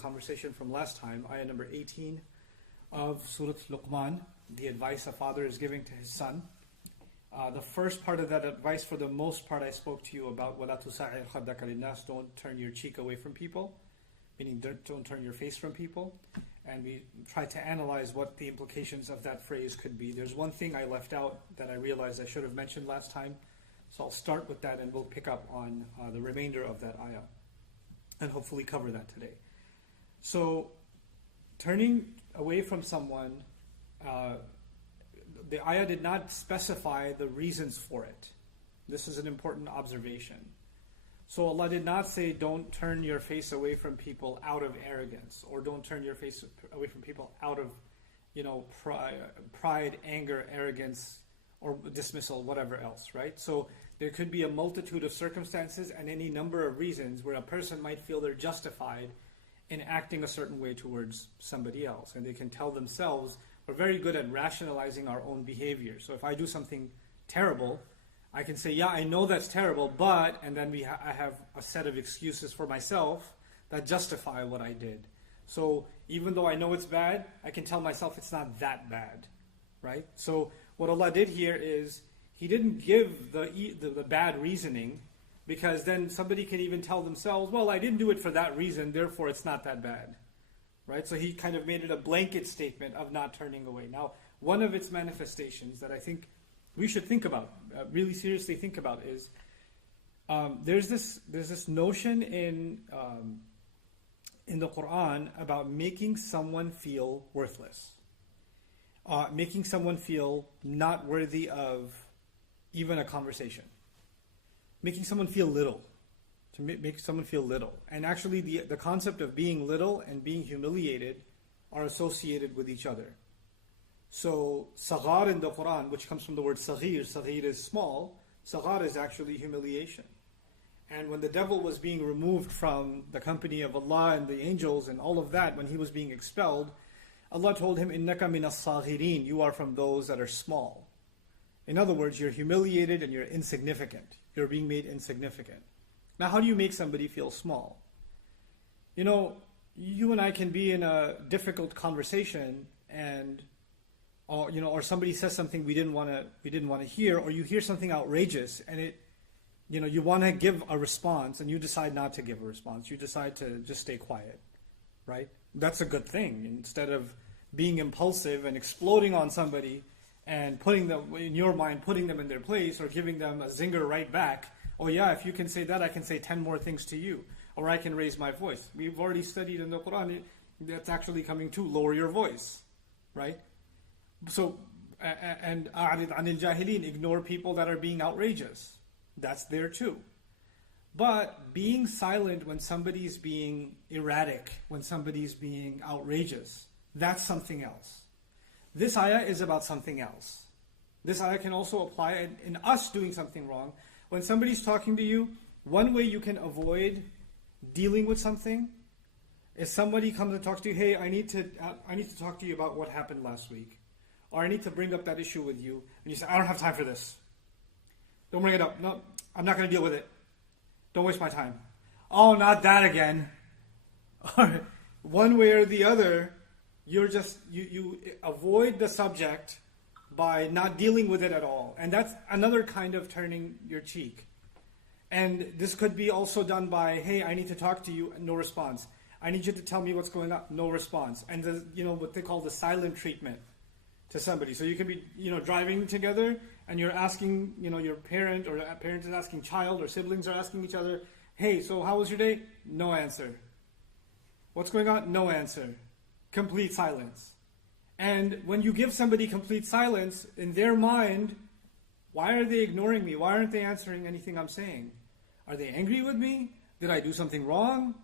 conversation from last time, ayah number 18 of Surah Luqman, the advice a father is giving to his son. The first part of that advice, for the most part, I spoke to you about وَلَا تُسَعِّرْ خَدَّكَ لِلنَّاسِ, don't turn your cheek away from people, meaning don't turn your face from people. And we tried to analyze what the implications of that phrase could be. There's one thing I left out that I realized I should have mentioned last time. So I'll start with that and we'll pick up on the remainder of that ayah and hopefully cover that today. So turning away from someone, the ayah did not specify the reasons for it. This is an important observation. So Allah did not say don't turn your face away from people out of arrogance, or don't turn your face away from people out of, pride, anger, arrogance, or dismissal, whatever else, right? So there could be a multitude of circumstances and any number of reasons where a person might feel they're justified in acting a certain way towards somebody else. And they can tell themselves, we're very good at rationalizing our own behavior. So if I do something terrible, I can say, yeah, I know that's terrible, but, and then I have a set of excuses for myself that justify what I did. So even though I know it's bad, I can tell myself it's not that bad, right? So what Allah did here is, He didn't give the bad reasoning, because then somebody can even tell themselves, well, I didn't do it for that reason, therefore it's not that bad, right? So He kind of made it a blanket statement of not turning away. Now, one of its manifestations that I think we should think about, really seriously think about, is there's this notion in the Quran about making someone feel worthless, making someone feel not worthy of even a conversation, making someone feel little, to make someone feel little. And actually the concept of being little and being humiliated are associated with each other. So saghar in the Quran, which comes from the word saghir is small, saghar is actually humiliation. And when the devil was being removed from the company of Allah and the angels and all of that, when he was being expelled, Allah told him, innaka minas saghirin, you are from those that are small. In other words, you're humiliated and you're insignificant. You're being made insignificant. Now, how do you make somebody feel small? You and I can be in a difficult conversation, and or somebody says something we didn't want to hear, or you hear something outrageous, and you want to give a response, and you decide not to give a response. You decide to just stay quiet, right? That's a good thing. Instead of being impulsive and exploding on somebody and putting them in your mind, putting them in their place, or giving them a zinger right back. Oh yeah, if you can say that, I can say 10 more things to you, or I can raise my voice. We've already studied in the Quran that's actually coming to lower your voice, right? So, and a'rid anil jahilin, ignore people that are being outrageous. That's there too. But being silent when somebody's being erratic, when somebody's being outrageous, that's something else. This ayah is about something else. This ayah can also apply in us doing something wrong. When somebody's talking to you, one way you can avoid dealing with something is somebody comes and talks to you, hey, I need to talk to you about what happened last week. Or I need to bring up that issue with you. And you say, I don't have time for this. Don't bring it up. No, I'm not going to deal with it. Don't waste my time. Oh, not that again. Or one way or the other, you avoid the subject by not dealing with it at all. And that's another kind of turning your cheek. And this could be also done by, hey, I need to talk to you, no response. I need you to tell me what's going on, no response. And what they call the silent treatment to somebody. So you can be, driving together and you're asking, your parent, or a parent is asking child, or siblings are asking each other, hey, so how was your day? No answer. What's going on? No answer. Complete silence. And when you give somebody complete silence, in their mind, why are they ignoring me? Why aren't they answering anything I'm saying? Are they angry with me? Did I do something wrong?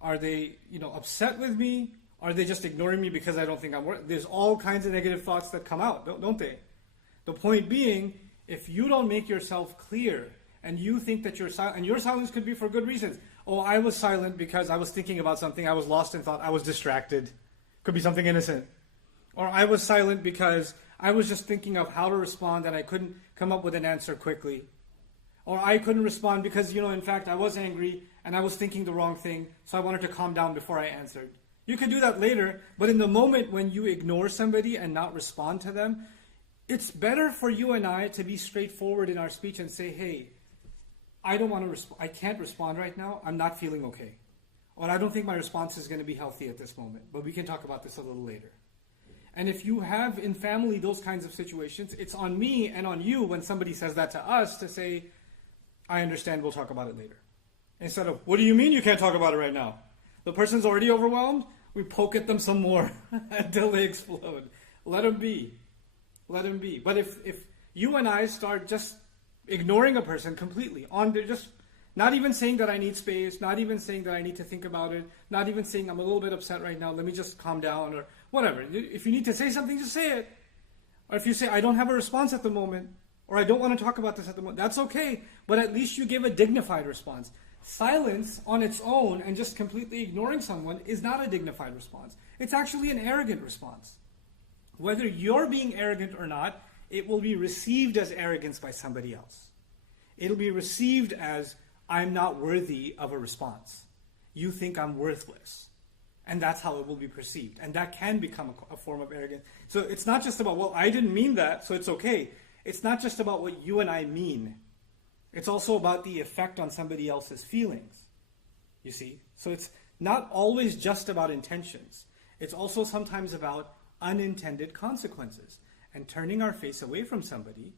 Are they, upset with me? Are they just ignoring me because I don't think I'm worth? There's all kinds of negative thoughts that come out, don't they? The point being, if you don't make yourself clear, and you think that you're silent, and your silence could be for good reasons. Oh, I was silent because I was thinking about something, I was lost in thought, I was distracted. Could be something innocent. Or I was silent because I was just thinking of how to respond and I couldn't come up with an answer quickly. Or I couldn't respond because, in fact, I was angry and I was thinking the wrong thing, so I wanted to calm down before I answered. You can do that later, but in the moment when you ignore somebody and not respond to them, it's better for you and I to be straightforward in our speech and say, hey, I can't respond right now, I'm not feeling okay. Or I don't think my response is going to be healthy at this moment, but we can talk about this a little later. And if you have in family those kinds of situations, it's on me and on you when somebody says that to us to say, I understand, we'll talk about it later. Instead of, what do you mean you can't talk about it right now? The person's already overwhelmed, we poke at them some more until they explode. Let them be. Let them be. But if you and I start just ignoring a person completely, just not even saying that I need space, not even saying that I need to think about it, not even saying I'm a little bit upset right now, let me just calm down, or whatever. If you need to say something, just say it. Or if you say, I don't have a response at the moment, or I don't want to talk about this at the moment, that's okay. But at least you give a dignified response. Silence on its own and just completely ignoring someone is not a dignified response. It's actually an arrogant response. Whether you're being arrogant or not, it will be received as arrogance by somebody else. It'll be received as, I'm not worthy of a response. You think I'm worthless. And that's how it will be perceived. And that can become a form of arrogance. So it's not just about, well, I didn't mean that, so it's okay. It's not just about what you and I mean. It's also about the effect on somebody else's feelings. You see? So it's not always just about intentions. It's also sometimes about unintended consequences. And turning our face away from somebody,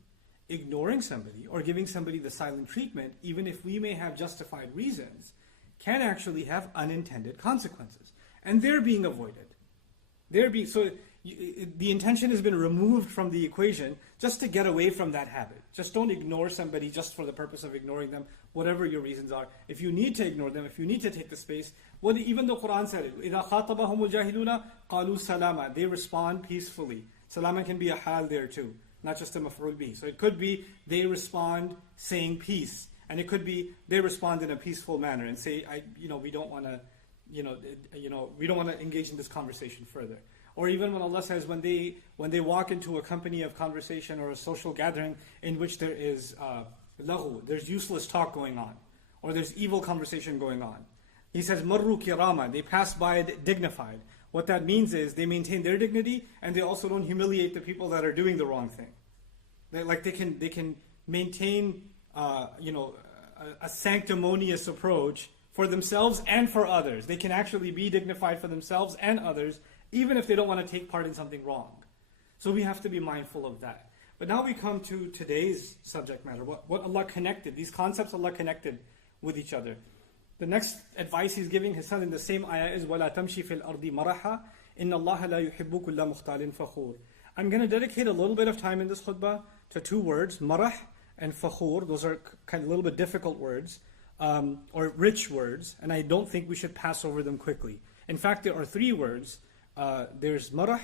ignoring somebody, or giving somebody the silent treatment, even if we may have justified reasons, can actually have unintended consequences. And they're being avoided. The intention has been removed from the equation just to get away from that habit. Just don't ignore somebody just for the purpose of ignoring them, whatever your reasons are. If you need to ignore them, if you need to take the space, even the Quran said it, إِذَا خَاطَبَهُمُ الْجَاهِلُونَ قَالُوا سَلَامًا. They respond peacefully. Salama can be a hal there too, not just a maf'ul bih. So it could be they respond saying peace, and it could be they respond in a peaceful manner and say, we don't want to, we don't want to engage in this conversation further. Or even when Allah says when they walk into a company of conversation or a social gathering in which there is lahu, there's useless talk going on, or there's evil conversation going on. He says marru kirama, they pass by dignified. What that means is they maintain their dignity and they also don't humiliate the people that are doing the wrong thing. They can maintain a sanctimonious approach for themselves and for others. They can actually be dignified for themselves and others, even if they don't want to take part in something wrong. So we have to be mindful of that. But now we come to today's subject matter, what Allah connected, these concepts Allah connected with each other. The next advice He's giving His son in the same ayah is وَلَا تَمْشِ فِي الْأَرْضِ مَرَحًا إِنَّ اللَّهَ لَا يُحِبُّ كُلَّ مُخْتَالٍ فَخُورٍ. I'm going to dedicate a little bit of time in this khutbah to two words, marah and fakhur. Those are kind of a little bit difficult words, or rich words, and I don't think we should pass over them quickly. In fact, there are three words. There's marah,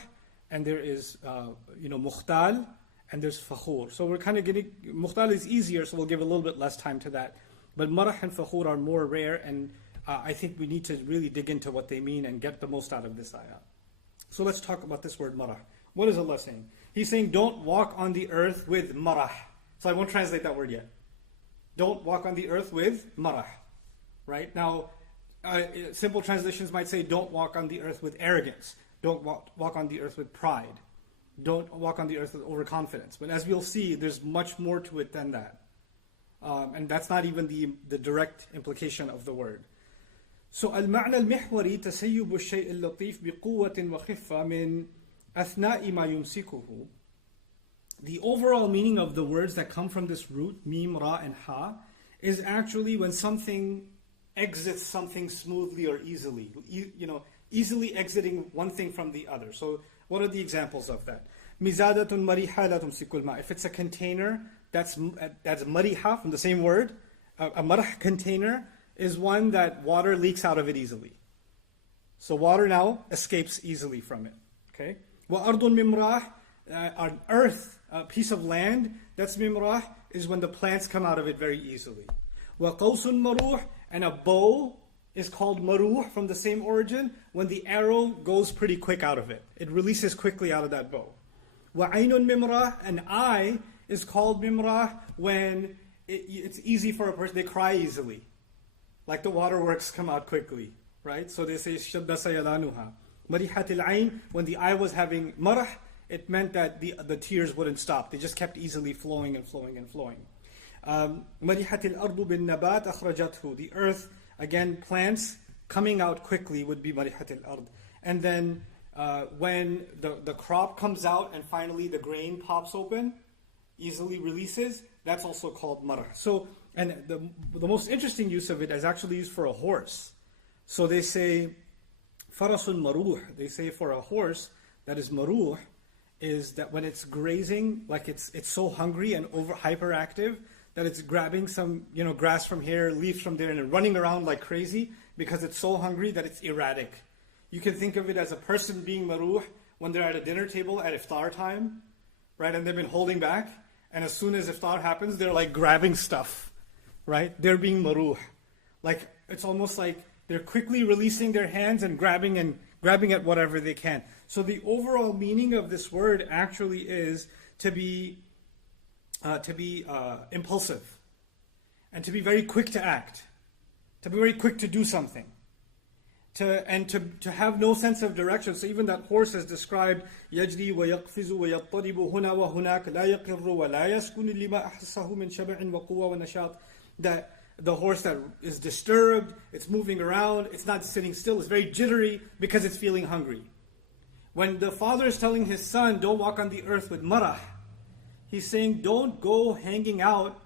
and there is mukhtal, and there's fakhur. So we're kind of getting, mukhtal is easier, so we'll give a little bit less time to that. But marah and fakhur are more rare, and I think we need to really dig into what they mean and get the most out of this ayah. So let's talk about this word marah. What is Allah saying? He's saying, don't walk on the earth with marah. So I won't translate that word yet. Don't walk on the earth with marah. Right? Now, simple translations might say, don't walk on the earth with arrogance. Don't walk on the earth with pride. Don't walk on the earth with overconfidence. But as we'll see, there's much more to it than that. And that's not even the direct implication of the word. So المعنى المحوري تسيب الشيء اللطيف بقوة وخفة من أثناء ما يمسكه. The overall meaning of the words that come from this root, mim, ra, and ha, is actually when something exits something smoothly or easily. Easily exiting one thing from the other. So what are the examples of that? مِزَادَةٌ مَرِيحَةٌ لَا تُمْسِكُ الْمَاءَ. If it's a container, that's mariha from the same word. A marah container is one that water leaks out of it easily. So water now escapes easily from it. Okay? وَأَرْضٌ مِمْرَاحٌ, an earth, a piece of land, that's mimrah, is when the plants come out of it very easily. وَقَوْسٌ مَرُوحٌ, and a bow is called maruh from the same origin, when the arrow goes pretty quick out of it. It releases quickly out of that bow. وَعَيْنٌ مِمْرَاحٌ, an eye is called mimrah when it's easy for a person, they cry easily. like the waterworks come out quickly, right? So they say شَدَّ سَيَلَانُهَا. مَرِحَةِ الْعَيْنِ, when the eye was having marah, it meant that the tears wouldn't stop. They just kept easily flowing and flowing and flowing. مَرِحَةِ الْأَرْضُ بِالنَّبَاتِ أَخْرَجَتْهُ. The earth, again, plants coming out quickly would be مَرِحَةِ الْأَرْض. And then when the crop comes out and finally the grain pops open, easily releases, that's also called marah. So, and the most interesting use of it is actually used for a horse. So they say, farasun maruh. They say for a horse that is maruh, is that when it's grazing, like it's so hungry and hyperactive that it's grabbing some grass from here, leaves from there, and running around like crazy because it's so hungry that it's erratic. You can think of it as a person being maruh when they're at a dinner table at iftar time, right? And they've been holding back, and as soon as iftar happens, they're like grabbing stuff, right? They're being maruh. Like it's almost like they're quickly releasing their hands and grabbing at whatever they can. So the overall meaning of this word actually is to be impulsive, and to be very quick to act, to be very quick to do something, to have no sense of direction. So even that horse is described, يجري ويقفز ويضطرب هنا وهناك لا يقر ولا يسكن لما أحسه من شبع وقوة ونشاط. That the horse that is disturbed, it's moving around, it's not sitting still, it's very jittery because it's feeling hungry. When the father is telling his son, don't walk on the earth with marah, he's saying don't go hanging out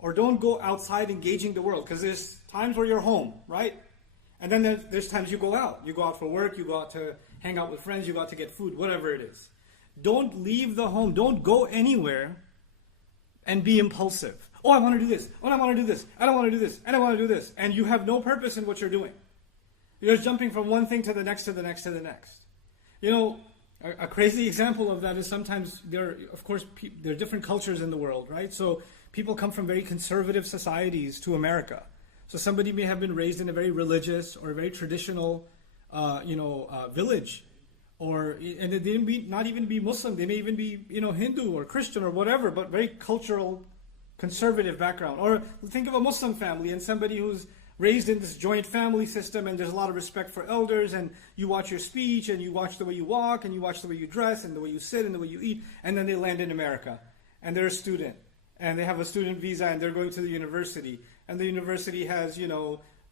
or don't go outside engaging the world, because there's times where you're home, right? And then there's times you go out. You go out for work, you go out to hang out with friends, you go out to get food, whatever it is. Don't leave the home. Don't go anywhere and be impulsive. Oh, I want to do this. Oh, I want to do this. I don't want to do this. I don't want to do this. And you have no purpose in what you're doing. You're just jumping from one thing to the next, to the next, to the next. A crazy example of that is sometimes there are different cultures in the world, right? So people come from very conservative societies to America. So somebody may have been raised in a very religious or a very traditional, village, and they not even be Muslim. They may even be, Hindu or Christian or whatever, but very cultural, conservative background. Or think of a Muslim family and somebody who's raised in this joint family system, and there's a lot of respect for elders, and you watch your speech, and you watch the way you walk, and you watch the way you dress, and the way you sit, and the way you eat, and then they land in America, and they're a student, and they have a student visa, and they're going to the university, and the university has,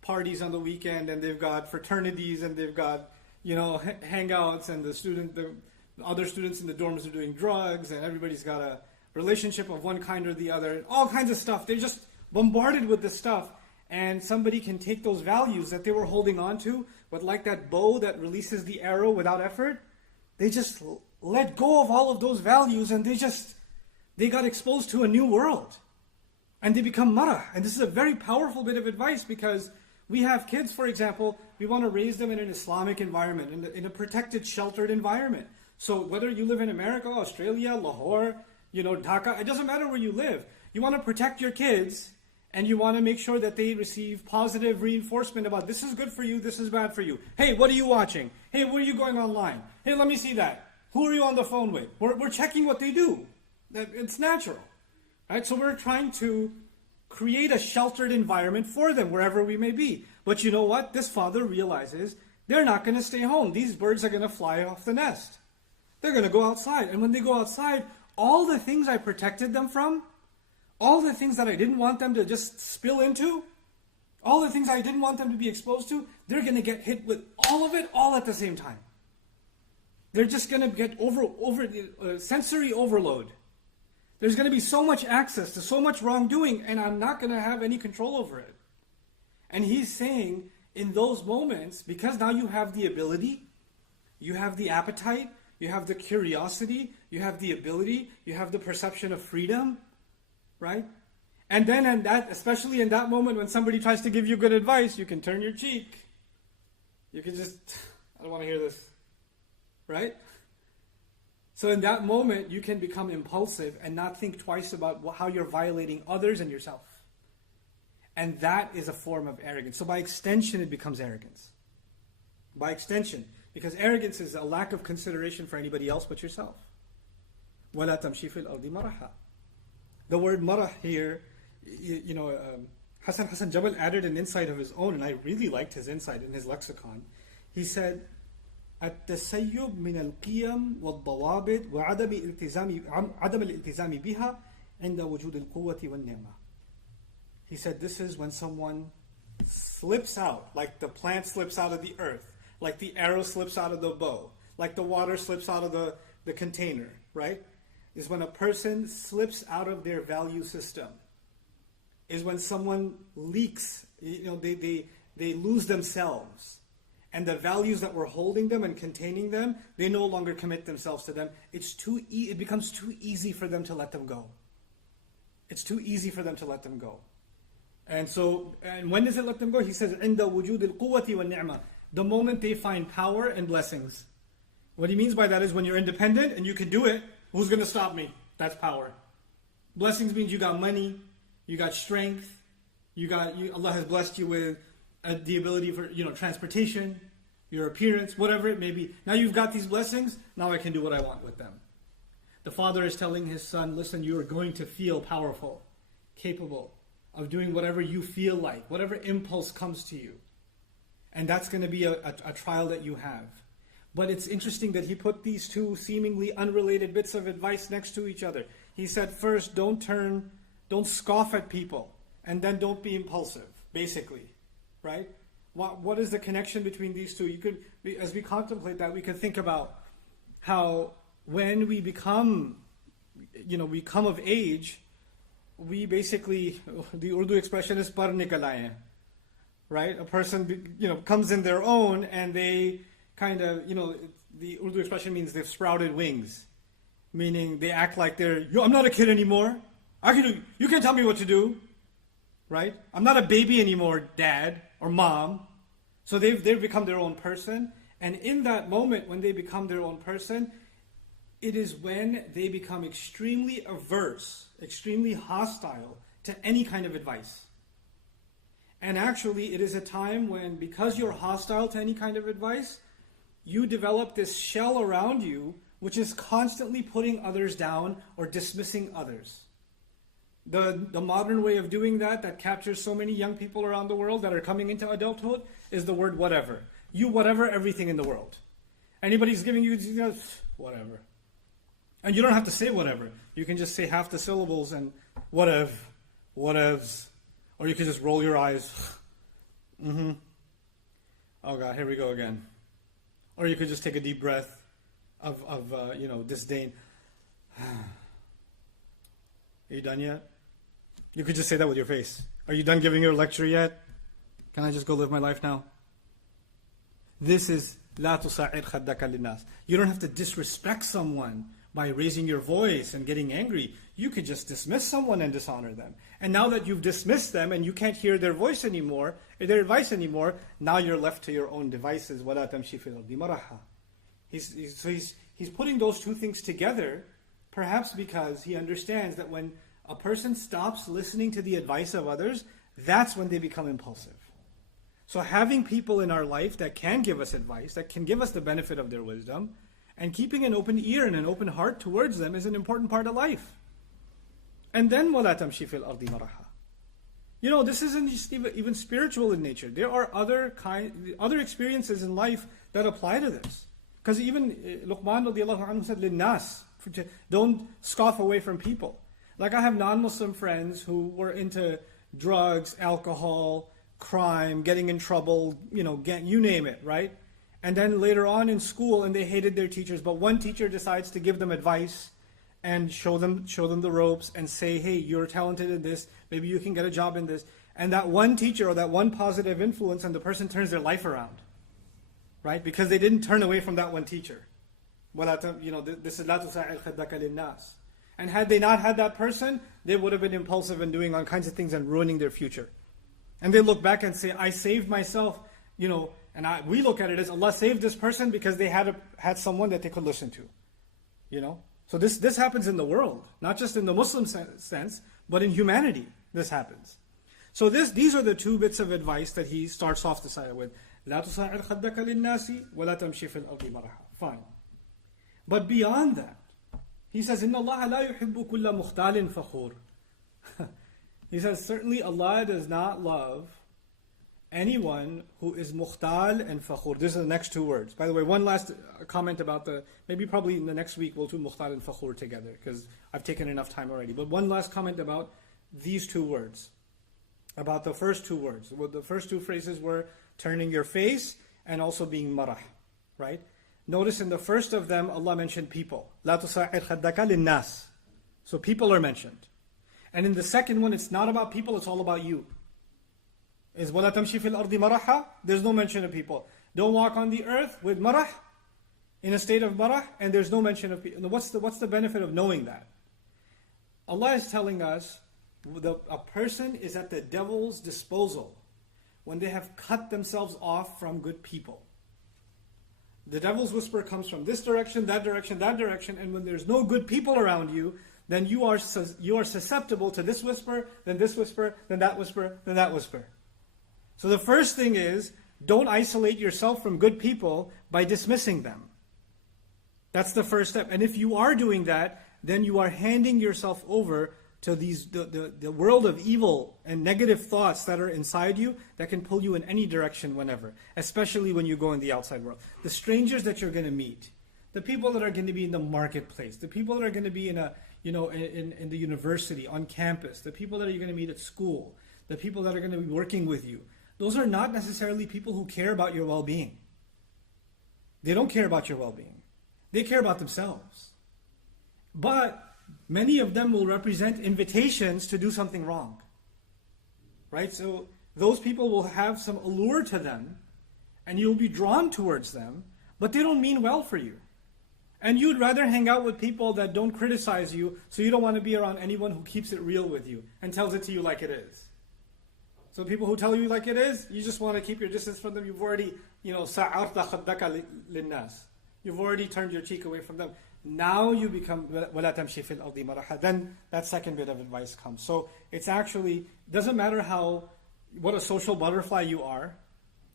parties on the weekend, and they've got fraternities, and they've got, hangouts, and the other students in the dorms are doing drugs, and everybody's got a relationship of one kind or the other, all kinds of stuff. They're just bombarded with this stuff. And somebody can take those values that they were holding on to, but like that bow that releases the arrow without effort, they just let go of all of those values, and they got exposed to a new world. And they become marah. And this is a very powerful bit of advice, because we have kids, for example, we want to raise them in an Islamic environment, in a protected, sheltered environment. So whether you live in America, Australia, Lahore, Dhaka, it doesn't matter where you live. You want to protect your kids, and you want to make sure that they receive positive reinforcement about this is good for you, this is bad for you. Hey, what are you watching? Hey, where are you going online? Hey, let me see that. Who are you on the phone with? We're checking what they do. It's natural. Right? So we're trying to create a sheltered environment for them wherever we may be. But you know what? This father realizes they're not going to stay home. These birds are going to fly off the nest. They're going to go outside. And when they go outside, all the things I protected them from, all the things that I didn't want them to just spill into, all the things I didn't want them to be exposed to, they're going to get hit with all of it all at the same time. They're just going to get sensory overload. There's going to be so much access to so much wrongdoing, and I'm not going to have any control over it. And he's saying, in those moments, because now you have the ability, you have the appetite, you have the curiosity, you have the ability, you have the perception of freedom, right? And then, especially in that moment when somebody tries to give you good advice, you can turn your cheek. You can just, I don't want to hear this, right? So in that moment, you can become impulsive and not think twice about how you're violating others and yourself. And that is a form of arrogance. So by extension, it becomes arrogance. By extension, because arrogance is a lack of consideration for anybody else but yourself. وَلَا تَمْشِي فِي الْأَرْضِ مَرَحًا. The word marah here, Hassan Jabal added an insight of his own, and I really liked his insight in his lexicon. He said, التسيب من القيم والضوابط عدم الالتزام بها عند وجود القوة والنعمة. He said this is when someone slips out, like the plant slips out of the earth, like the arrow slips out of the bow, like the water slips out of the container, right? Is when a person slips out of their value system. Is when someone leaks, they lose themselves. And the values that were holding them and containing them, they no longer commit themselves to them. It becomes too easy for them to let them go. It's too easy for them to let them go. And when does it let them go? He says, عند وجود القوة والنعمة. The moment they find power and blessings. What he means by that is when you're independent and you can do it, who's going to stop me? That's power. Blessings means you got money, you got strength, Allah has blessed you with the ability for transportation, your appearance, whatever it may be. Now you've got these blessings, now I can do what I want with them. The father is telling his son, listen, you are going to feel powerful, capable of doing whatever you feel like, whatever impulse comes to you. And that's going to be a trial that you have. But it's interesting that he put these two seemingly unrelated bits of advice next to each other. He said, first, don't scoff at people, and then don't be impulsive, basically. Right? What is the connection between these two? As we contemplate that, we could think about how when we become of age, we basically, the Urdu expression is par nikal aaye, right? A person, comes in their own, and they kind of, the Urdu expression means they've sprouted wings, meaning they act like I'm not a kid anymore. You can't tell me what to do, right? I'm not a baby anymore, dad or mom. So they've become their own person. And in that moment, when they become their own person, it is when they become extremely averse, extremely hostile to any kind of advice. And actually, it is a time when, because you're hostile to any kind of advice, you develop this shell around you, which is constantly putting others down or dismissing others. The modern way of doing that captures so many young people around the world that are coming into adulthood, is the word whatever. You whatever everything in the world. Anybody's giving you, whatever. And you don't have to say whatever. You can just say half the syllables and whatevs. Or you can just roll your eyes. Mm-hmm. Oh God, here we go again. Or you could just take a deep breath of disdain. Are you done yet? You could just say that with your face. Are you done giving your lecture yet? Can I just go live my life now? This is لا تصعر خدك للناس. You don't have to disrespect someone by raising your voice and getting angry. You could just dismiss someone and dishonor them. And now that you've dismissed them and you can't hear their voice anymore, or their advice anymore, now you're left to your own devices. وَلَا تَمْشِي فِي الْأَرْضِ مَرَحًا. He's putting those two things together, perhaps because he understands that when a person stops listening to the advice of others, that's when they become impulsive. So having people in our life that can give us advice, that can give us the benefit of their wisdom, and keeping an open ear and an open heart towards them is an important part of life. And then وَلَا تَمْشِي فِي الْأَرْضِ مَرَحًا. This isn't just even spiritual in nature. There are other experiences in life that apply to this. Because even Luqman radiallahu anhu said, لِلنَّاسِ, don't scoff away from people. Like I have non-Muslim friends who were into drugs, alcohol, crime, getting in trouble, you name it, right? And then later on in school, and they hated their teachers, but one teacher decides to give them advice and show them the ropes and say, hey, you're talented in this, maybe you can get a job in this. And that one teacher or that one positive influence, and the person turns their life around, right? Because they didn't turn away from that one teacher. This is لا تصعر خدك للناس. And had they not had that person, they would have been impulsive and doing all kinds of things and ruining their future. And they look back and say, I saved myself, and we look at it as Allah saved this person because they had someone that they could listen to. So this happens in the world, not just in the Muslim sense, but in humanity, this happens. So these are the two bits of advice that he starts off the sayah with. لا تصعر خدك للناس ولا تمشي في الأرض مرحا. Fine. But beyond that, he says, إِنَّ اللَّهَ لَا يُحِبُّ كُلَّ مُخْتَالٍ فَخُورٍ. He says, certainly Allah does not love anyone who is mukhtal and fakhur. This is the next two words. By the way, one last comment about probably in the next week we'll do mukhtal and fakhur together because I've taken enough time already. But one last comment about these two words, about the first two words. Well, the first two phrases were turning your face and also being marah, right? Notice in the first of them, Allah mentioned people. لا تصعر خدك للناس. So people are mentioned. And in the second one, it's not about people, it's all about you. Is وَلَا تَمْشِي فِي الْأَرْضِ مَرَحًا? There's no mention of people. Don't walk on the earth with marah, in a state of marah, and there's no mention of people. What's the benefit of knowing that? Allah is telling us a person is at the devil's disposal when they have cut themselves off from good people. The devil's whisper comes from this direction, that direction, that direction, and when there's no good people around you, then you are susceptible to this whisper, then that whisper, then that whisper. So the first thing is, don't isolate yourself from good people by dismissing them. That's the first step. And if you are doing that, then you are handing yourself over to the world of evil and negative thoughts that are inside you that can pull you in any direction whenever, especially when you go in the outside world. The strangers that you're going to meet, the people that are going to be in the marketplace, the people that are going to be in the university, on campus, the people that you're going to meet at school, the people that are going to be working with you, those are not necessarily people who care about your well-being. They don't care about your well-being. They care about themselves. But many of them will represent invitations to do something wrong. Right? So those people will have some allure to them, and you'll be drawn towards them, but they don't mean well for you. And you'd rather hang out with people that don't criticize you, so you don't want to be around anyone who keeps it real with you and tells it to you like it is. So people who tell you like it is, you just want to keep your distance from them. You've already, سَعَرْتَ خَدَّكَ لِلنَّاسِ. You've already turned your cheek away from them. Now you become وَلَا تَمْشِي فِي الْأَرْضِ مَرَحًا. Then that second bit of advice comes. So it's actually, doesn't matter what a social butterfly you are.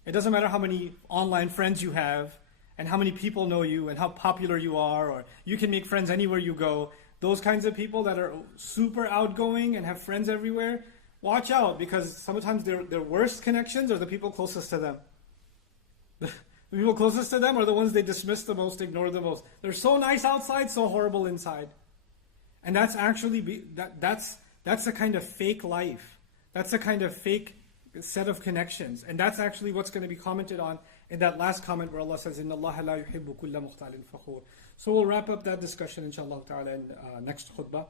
It doesn't matter how many online friends you have and how many people know you and how popular you are, or you can make friends anywhere you go. Those kinds of people that are super outgoing and have friends everywhere, watch out, because sometimes their worst connections are the people closest to them. The people closest to them are the ones they dismiss the most, ignore the most. They're so nice outside, so horrible inside. And that's actually, that's a kind of fake life. That's a kind of fake set of connections. And that's actually what's going to be commented on in that last comment where Allah says, إِنَّ اللَّهَ لَا يُحِبُّ كُلَّ مُخْتَالٍ فَخُورٍ. So we'll wrap up that discussion, inshallah ta'ala, in next khutbah,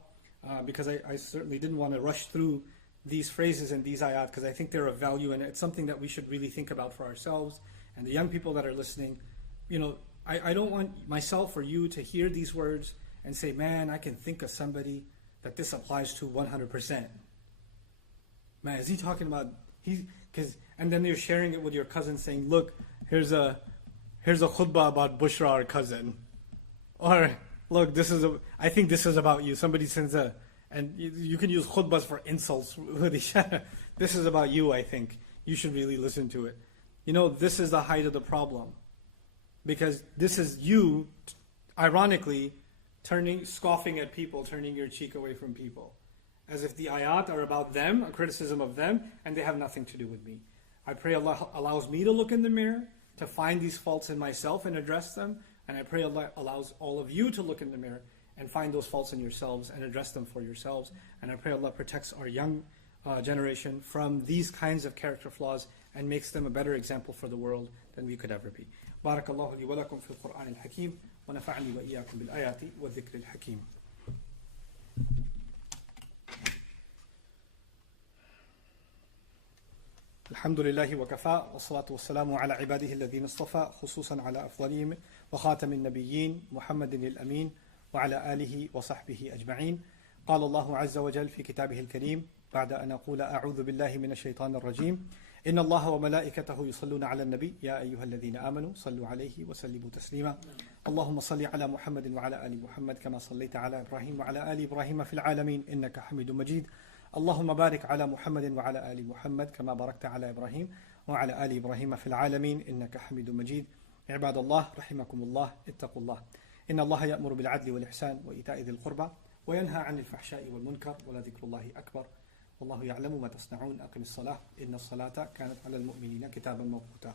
because I certainly didn't want to rush through these phrases and these ayat, because I think they're of value, and it's something that we should really think about for ourselves and the young people that are listening. I don't want myself or you to hear these words and say, man, I can think of somebody that this applies to 100%. Man, is he talking about, and then you're sharing it with your cousin saying, look, here's a khutbah about Bushra, our cousin. Or, look, I think this is about you. Somebody sends and you can use khutbahs for insults with each other. This is about you, I think. You should really listen to it. This is the height of the problem. Because this is you, ironically, scoffing at people, turning your cheek away from people. As if the ayat are about them, a criticism of them, and they have nothing to do with me. I pray Allah allows me to look in the mirror, to find these faults in myself and address them. And I pray Allah allows all of you to look in the mirror and find those faults in yourselves and address them for yourselves. And I pray Allah protects our young generation from these kinds of character flaws and makes them a better example for the world than we could ever be. Barakallahu li wa lakum fil Qur'an al-Hakim wa nafa'ani wa iyyakum bil ayati wa dhikr al-Hakim. الحمد لله وكفى والصلاة والسلام على عباده الذين اصطفى خصوصا على أفضلهم وخاتم النبيين محمد الأمين وعلى آله وصحبه أجمعين. قال الله عز وجل في كتابه الكريم بعد أن أقول أعوذ بالله من الشيطان الرجيم إن الله وملائكته يصلون على النبي يا أيها الذين آمنوا صلوا عليه وسلموا تسليما اللهم صل على محمد وعلى آل محمد كما صليت على إبراهيم وعلى آل إبراهيم في العالمين إنك حميد مجيد اللهم بارك على محمد وعلى آل محمد كما باركت على إبراهيم وعلى آل إبراهيم في العالمين إنك حميد مجيد. عباد الله رحمكم الله اتقوا الله إن الله يأمر بالعدل والإحسان وإيتاء ذي القربى وينهى عن الفحشاء والمنكر ولذكر الله أكبر والله يعلم ما تصنعون أقم الصلاة إن الصلاة كانت على المؤمنين كتابا موقوتا.